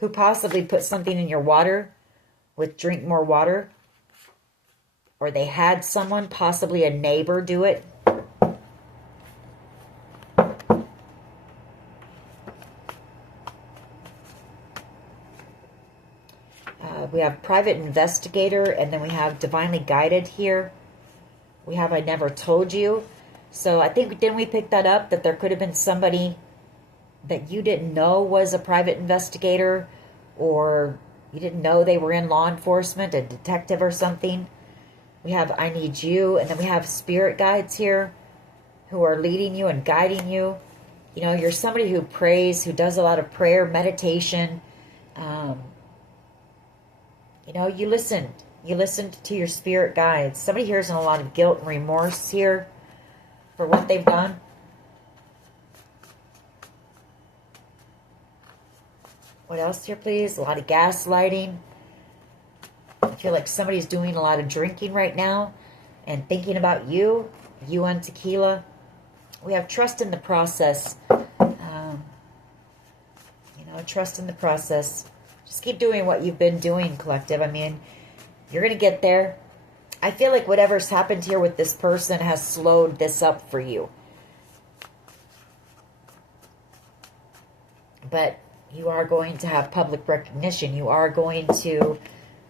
who possibly put something in your water with drink more water. Or they had someone, possibly a neighbor, do it. We have private investigator, and then we have divinely guided here. We have I never told you. So I think, didn't we pick that up? That there could have been somebody that you didn't know was a private investigator, or you didn't know they were in law enforcement, a detective or something. We have I need you, and then we have spirit guides here who are leading you and guiding you. You know, you're somebody who prays, who does a lot of prayer, meditation. You know, you listened. You listened to your spirit guides. Somebody here is in a lot of guilt and remorse here for what they've done. What else here, please? A lot of gaslighting. I feel like somebody's doing a lot of drinking right now and thinking about you. You on tequila. We have trust in the process. You know, trust in the process. Just keep doing what you've been doing, collective. I mean, you're going to get there. I feel like whatever's happened here with this person has slowed this up for you. But you are going to have public recognition. You are going to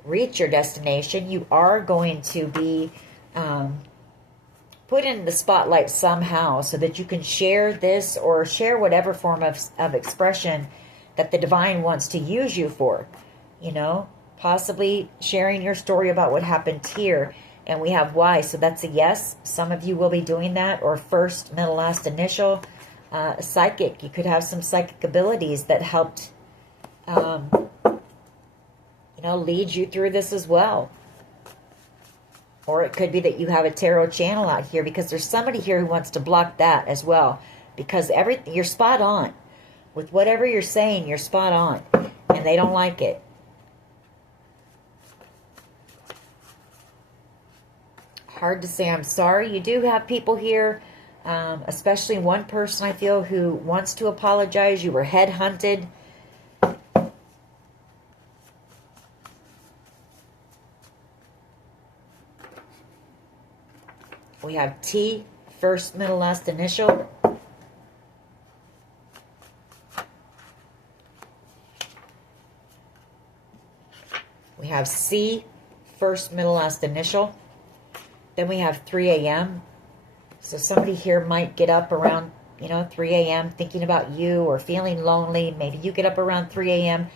reach your destination. You are going to be put in the spotlight somehow so that you can share this or share whatever form of expression that the divine wants to use you for, you know, possibly sharing your story about what happened here. And we have why, so that's a yes. Some of you will be doing that, or first, middle, last, initial. Psychic, you could have some psychic abilities that helped, you know, lead you through this as well. Or it could be that you have a tarot channel out here, because there's somebody here who wants to block that as well. Because you're spot on. With whatever you're saying, you're spot on. And they don't like it. Hard to say I'm sorry. You do have people here, especially one person I feel who wants to apologize. You were headhunted. We have T, first, middle, last, initial. We have C, first, middle, last, initial. Then we have 3 a.m. So somebody here might get up around, you know, 3 a.m. thinking about you or feeling lonely. Maybe you get up around 3 a.m.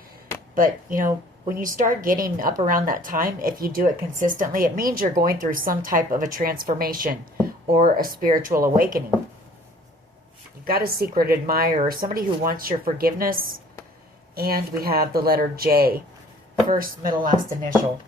But, you know, when you start getting up around that time, if you do it consistently, it means you're going through some type of a transformation or a spiritual awakening. You've got a secret admirer, somebody who wants your forgiveness. And we have the letter J, first, middle, last, initial.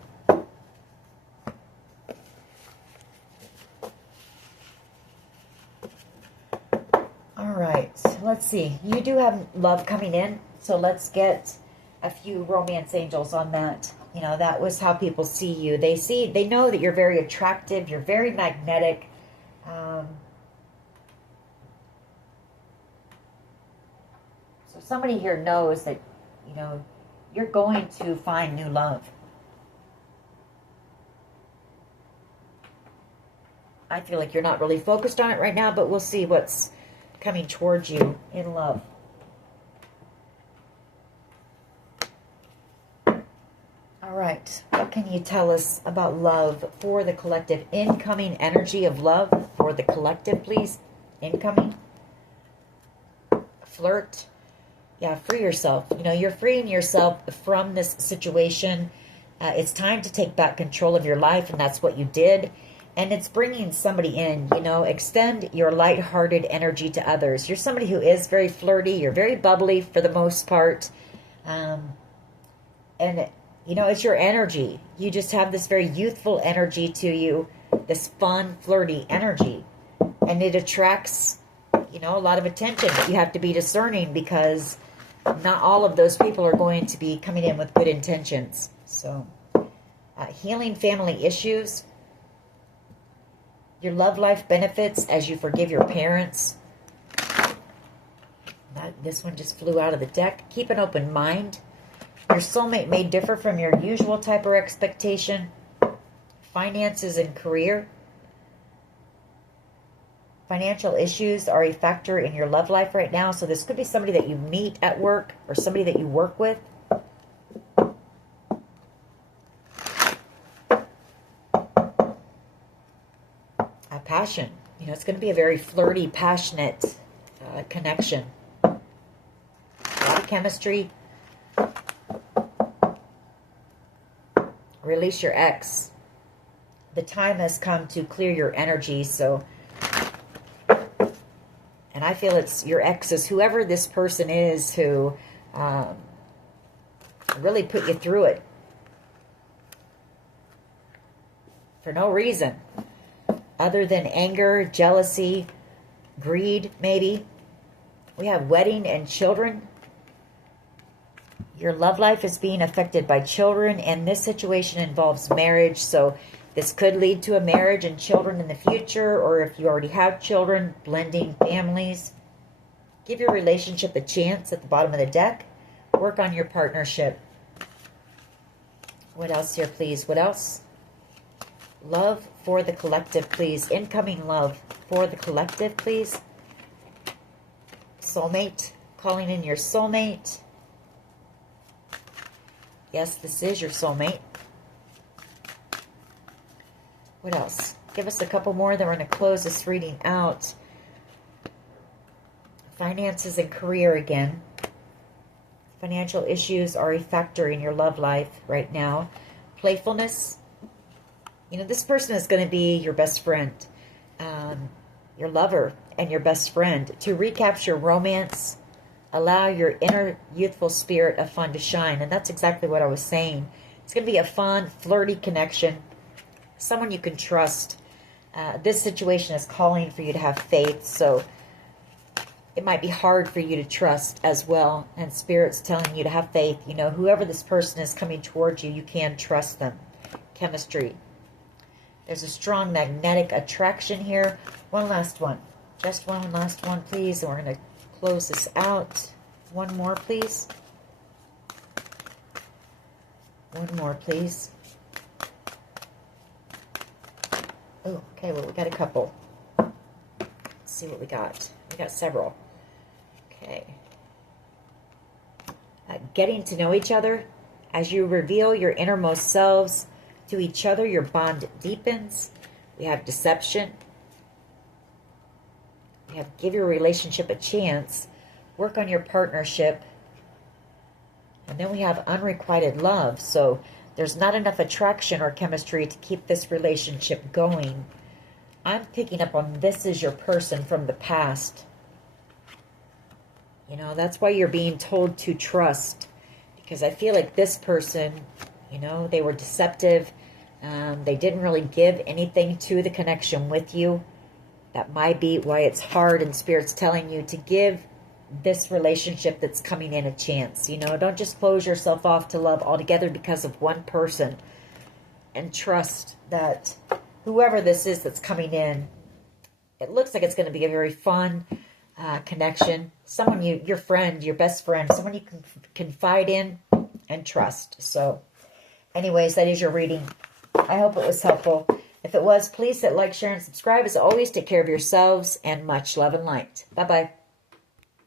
All right, let's see. You do have love coming in, so let's get a few romance angels on that. You know, that was how people see you. They know that you're very attractive. You're very magnetic. So somebody here knows that, you know, you're going to find new love. I feel like you're not really focused on it right now, but we'll see what's coming towards you in love. All right, what can you tell us about love for the collective? Incoming energy of love for the collective, please. Incoming. Flirt. Yeah, free yourself. You know, you're freeing yourself from this situation. It's time to take back control of your life, and that's what you did. And it's bringing somebody in, you know, extend your lighthearted energy to others. You're somebody who is very flirty. You're very bubbly for the most part. And, you know, it's your energy. You just have this very youthful energy to you, this fun, flirty energy. And it attracts, you know, a lot of attention. But you have to be discerning because not all of those people are going to be coming in with good intentions. So, healing family issues. Your love life benefits as you forgive your parents. This one just flew out of the deck. Keep an open mind. Your soulmate may differ from your usual type or expectation. Finances and career. Financial issues are a factor in your love life right now. So this could be somebody that you meet at work or somebody that you work with. Passion. You know, it's going to be a very flirty, passionate connection. A lot of chemistry. Release your ex. The time has come to clear your energy. So, and I feel it's your ex is whoever this person is who really put you through it for no reason. Other than anger, jealousy, greed, maybe. We have wedding and children. Your love life is being affected by children, and this situation involves marriage. So this could lead to a marriage and children in the future, or if you already have children, blending families. Give your relationship a chance at the bottom of the deck. Work on your partnership. What else here, please? What else? Love for the collective, please. Incoming love for the collective, please. Soulmate. Calling in your soulmate. Yes, this is your soulmate. What else? Give us a couple more, then we're going to close this reading out. Finances and career again. Financial issues are a factor in your love life right now. Playfulness. You know, this person is going to be your best friend, your lover, and your best friend. To recapture romance, allow your inner youthful spirit of fun to shine. And that's exactly what I was saying. It's going to be a fun, flirty connection. Someone you can trust. This situation is calling for you to have faith. So it might be hard for you to trust as well. And Spirit's telling you to have faith. You know, whoever this person is coming towards you, you can trust them. Chemistry. There's a strong magnetic attraction here. One last one. Just one last one, please. And we're going to close this out. One more, please. One more, please. Oh, okay. Well, we got a couple. Let's see what we got. We got several. Okay. Getting to know each other. As you reveal your innermost selves to each other, your bond deepens. We have deception. We have give your relationship a chance. Work on your partnership. And then we have unrequited love. So there's not enough attraction or chemistry to keep this relationship going. I'm picking up on this is your person from the past. You know, that's why you're being told to trust. Because I feel like this person, you know, they were deceptive. They didn't really give anything to the connection with you. That might be why it's hard and Spirit's telling you to give this relationship that's coming in a chance. You know, don't just close yourself off to love altogether because of one person. And trust that whoever this is that's coming in, it looks like it's going to be a very fun connection. Someone your friend, your best friend, someone you can confide in and trust. So anyways, that is your reading. I hope it was helpful. If it was, please hit like, share, and subscribe. As always, take care of yourselves and much love and light. Bye-bye.